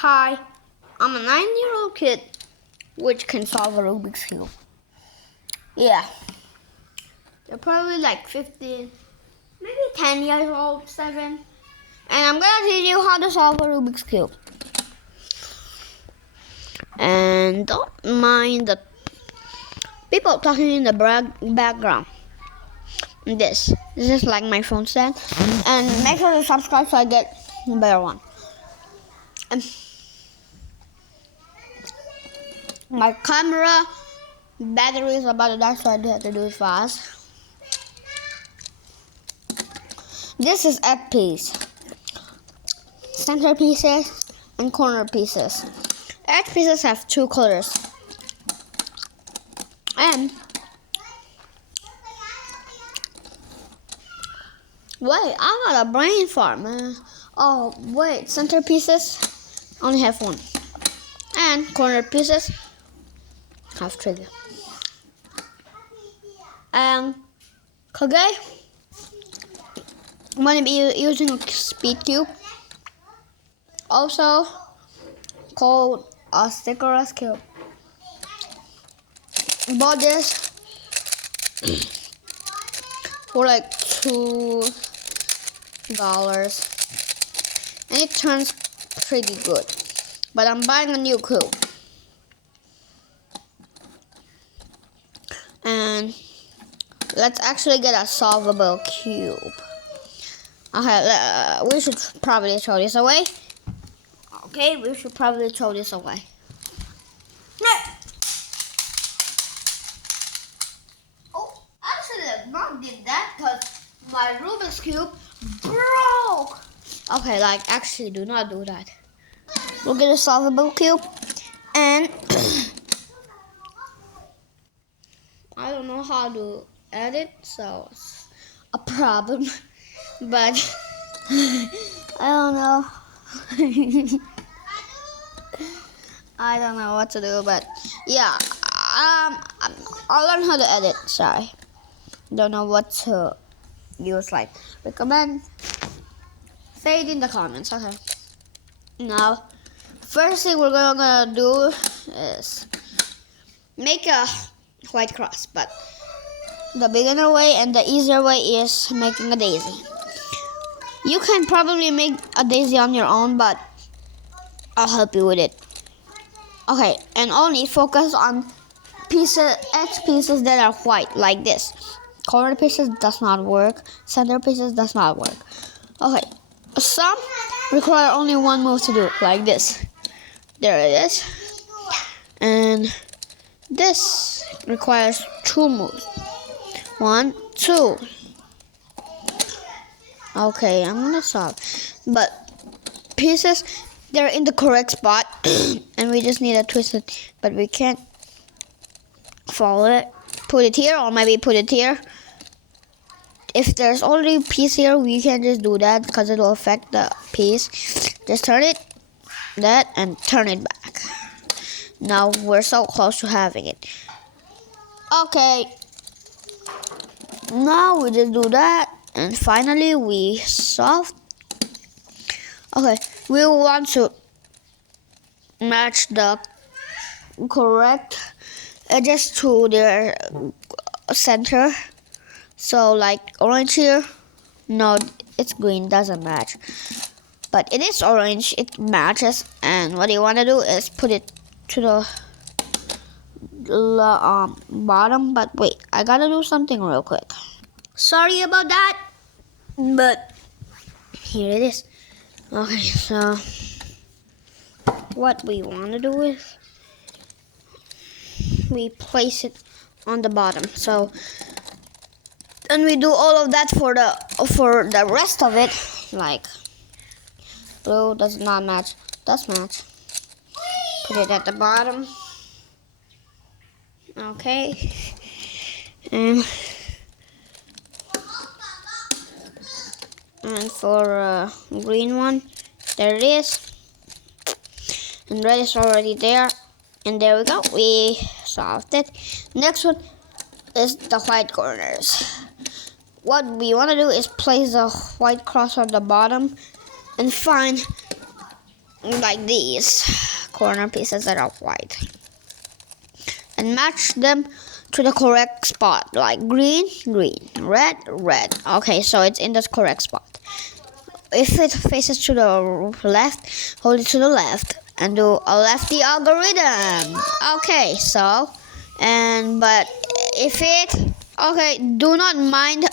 Hi, I'm a 9-year-old kid which can solve a Rubik's Cube. Yeah, they're probably like 15, maybe 10 years old, 7. And I'm gonna teach you how to solve a Rubik's Cube. And don't mind the people talking in the background. This is like my phone stand. And make sure to subscribe so I get a better one. My camera battery is about to die, so I have to do it fast. This is edge piece, center pieces, and corner pieces. Edge pieces have 2 colors. And wait, I got a brain fart, man. Oh wait, center pieces only have 1, and corner pieces have 3. Okay, I'm gonna be using a speed cube, also called a sticker cube. Bought this for like $2, and it turns pretty good. But I'm buying a new cube, and let's actually get a solvable cube. Okay, we should probably throw this away. Okay, we should probably throw this away. Oh, actually, the mom did that because my Rubik's Cube broke. Okay, like, actually, do not do that. We'll get a solvable cube, and I don't know how to edit, so it's a problem. But I don't know. I don't know what to do, but yeah, I'll learn how to edit. Sorry, don't know what to use. Like, recommend. Say it in the comments. Okay. Now, first thing we're gonna do is make a white cross, but the beginner way and the easier way is making a daisy. You can probably make a daisy on your own, but I'll help you with it. Okay, and only focus on edge pieces that are white, like this. Corner pieces does not work. Center pieces does not work. Okay, some require only 1 move to do, like this. There it is. And this requires 2 moves. 1, 2. Okay, I'm gonna solve. But pieces, they're in the correct spot, and we just need to twist it. But we can't follow it. Put it here, or maybe put it here. If there's already a piece here, we can just do that because it will affect the piece. Just turn it, and turn it back. Now we're so close to having it. Okay. Now we just do that, and finally we solved. Okay, we want to match the correct edges to their center. So like orange here, no, it's green, doesn't match. But it is orange, it matches. And what you want to do is put it to the bottom. But wait, I gotta do something real quick. Sorry about that, but here it is. Okay, so what we want to do is we place it on the bottom. So, and we do all of that for the rest of it. Like, blue does not match, does match. Put it at the bottom. Okay, and for green one, there it is, and red is already there, and there we go, we solved it. Next one is the white corners. What we want to do is place the white cross on the bottom and find like these corner pieces that are white, and match them to the correct spot, like green, green, red, red. Okay, so it's in the correct spot. If it faces to the left, hold it to the left and do a lefty algorithm. Okay, so but if it do not mind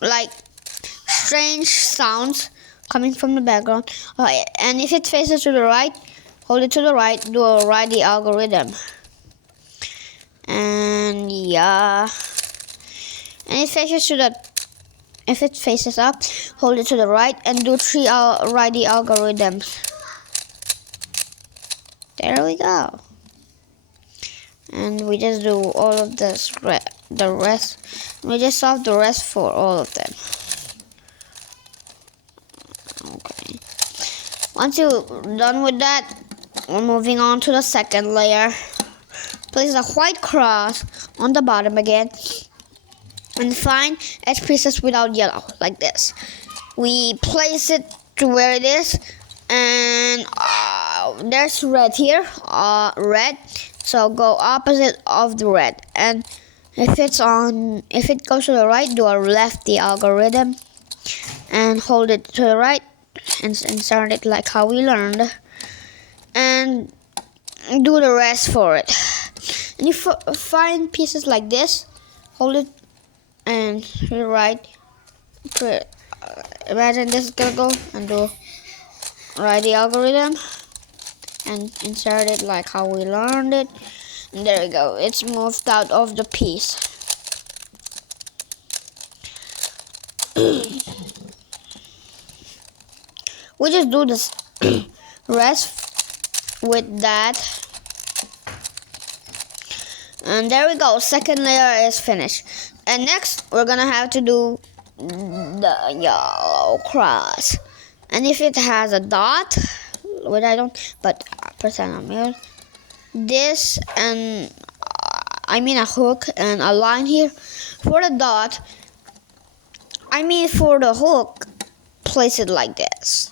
like strange sounds coming from the background. And if it faces to the right, hold it to the right, do a righty algorithm. And yeah, and if it faces up, hold it to the right and do 3 righty algorithms. There we go. And we just do all of this, the rest. We just solve the rest for all of them. Okay. Once you're done with that, we're moving on to the second layer. Place a white cross on the bottom again. And find edge pieces without yellow, like this. We place it to where it is, and there's red here, red. So go opposite of the red, and if it goes to the right, do a lefty algorithm, and hold it to the right, and insert it like how we learned, and do the rest for it. And you find pieces like this, hold it and to the right. Imagine this is gonna go and do write the algorithm and insert it like how we learned it, and there we go, it's moved out of the piece. We just do this rest with that, and there we go, second layer is finished. And next we're gonna have to do the yellow cross, and if it has a dot, which I don't, but pretend I'm here, this, and I mean a hook and a line here for the dot, for the hook, place it like this.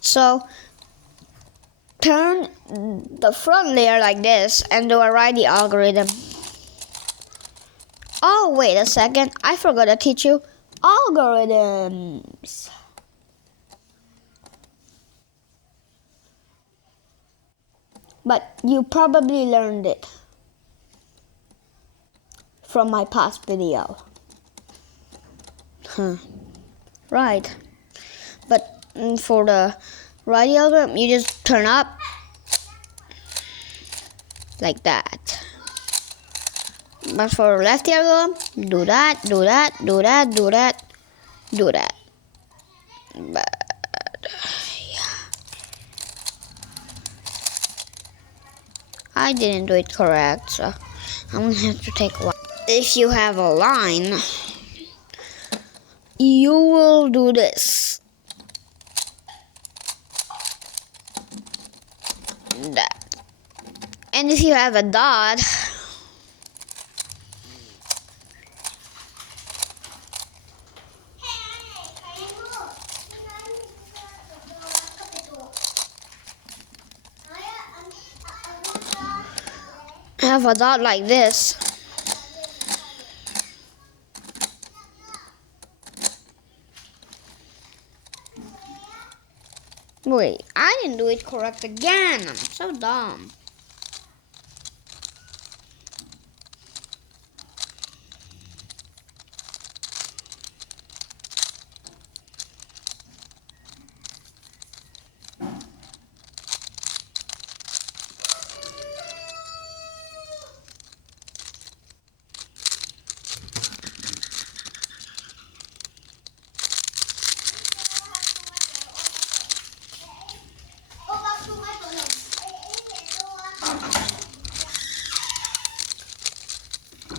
So turn the front layer like this and do a righty algorithm. Oh, wait a second, I forgot to teach you algorithms. But you probably learned it from my past video. Right. But for the righty algorithm, you just turn up like that. But for lefty algorithm, do that, do that, do that, do that, do that. But yeah, I didn't do it correct, so I'm gonna have to take one. If you have a line, you will do this. That. And if you have a dot, have a dot like this. Wait, I didn't do it correct again. I'm so dumb.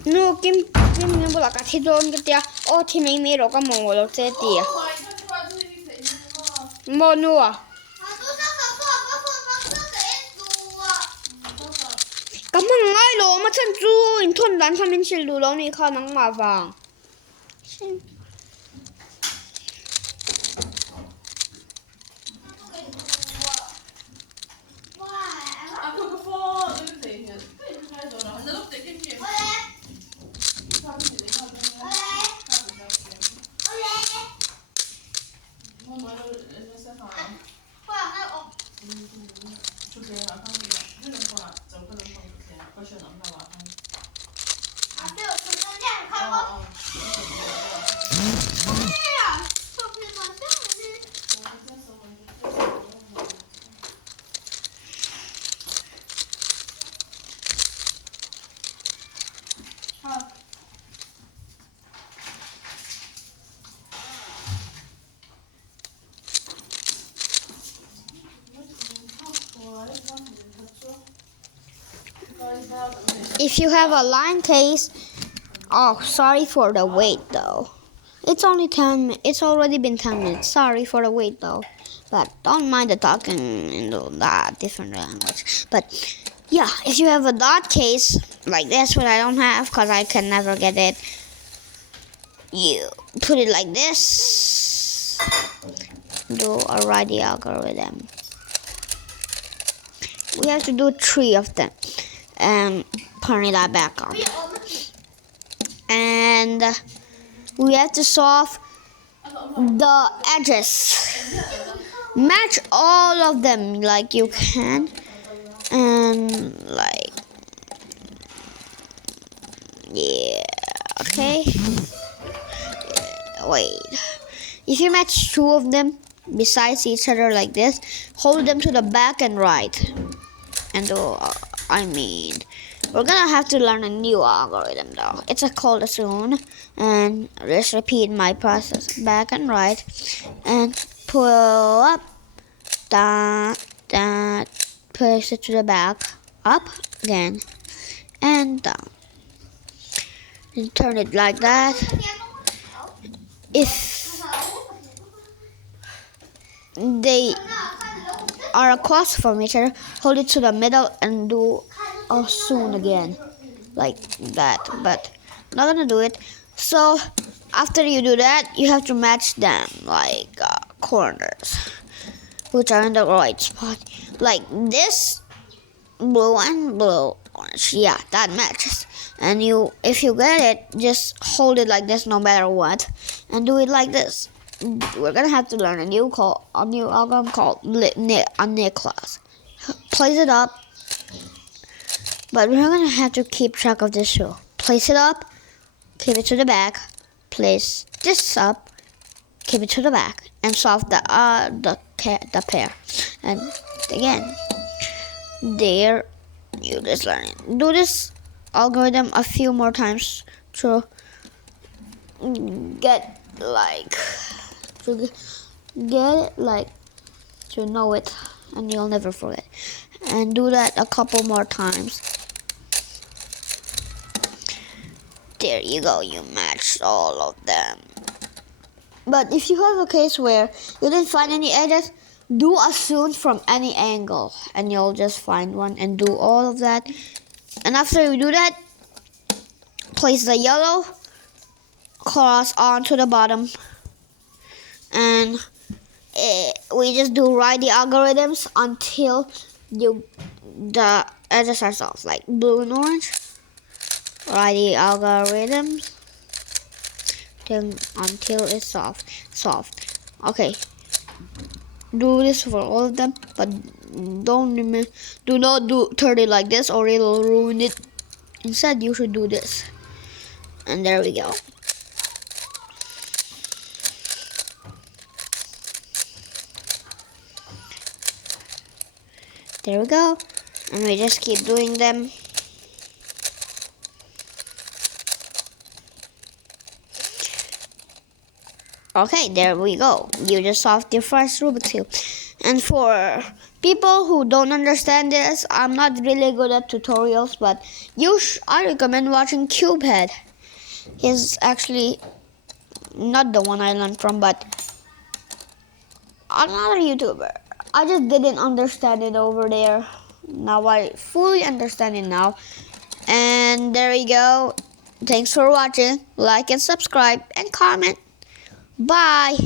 No, Kim ni bola ka thidon ke tia o thimei me ro ka mo lo che tia mo nuwa ka man ngai lo ma chen chu in thon dan sa min sil du lo ni kha nang ma wang If you have a line case, oh, sorry for the wait though. It's only 10. It's already been 10 minutes. Sorry for the wait though. But don't mind the talking in that different language. But yeah, if you have a dot case like this, what I don't have because I can never get it, you put it like this. Do a righty algorithm. We have to do 3 of them and turn that back on. And we have to solve the edges. Match all of them like you can. And like, yeah, okay. Wait. If you match 2 of them besides each other like this, hold them to the back and right. And we're gonna have to learn a new algorithm though. It's called a soon, and just repeat my process back and right, and pull up, down, down, push it to the back, up again, and down. And turn it like that. If they are across from each other, hold it to the middle and do a soon again like that, but I'm not gonna do it. So after you do that, you have to match them like corners which are in the right spot, like this. Blue and blue, orange, yeah, that matches. And if you get it, just hold it like this no matter what, and do it like this. We're gonna have to learn a new algorithm called a Nicholas. Place it up, but we're gonna have to keep track of this too. Place it up, keep it to the back. Place this up, keep it to the back, and solve the pair. And again, there, you just learn it. Do this algorithm a few more times to get to know it, and you'll never forget. And do that a couple more times. There you go, you matched all of them. But if you have a case where you didn't find any edges, do a soon from any angle, and you'll just find one and do all of that. And after you do that, place the yellow cross onto the bottom, and we just do righty algorithms until the edges are soft, like blue and orange. Righty algorithms until it's soft. Okay, do this for all of them, but do not turn it like this or it'll ruin it. Instead, you should do this. And there we go. There we go. And we just keep doing them. Okay, there we go. You just solved your first Rubik's Cube. And for people who don't understand this, I'm not really good at tutorials, but I recommend watching Cubehead. He's actually not the one I learned from, but another YouTuber. I just didn't understand it over there. Now I fully understand it now. And there we go. Thanks for watching. Like and subscribe and comment. Bye.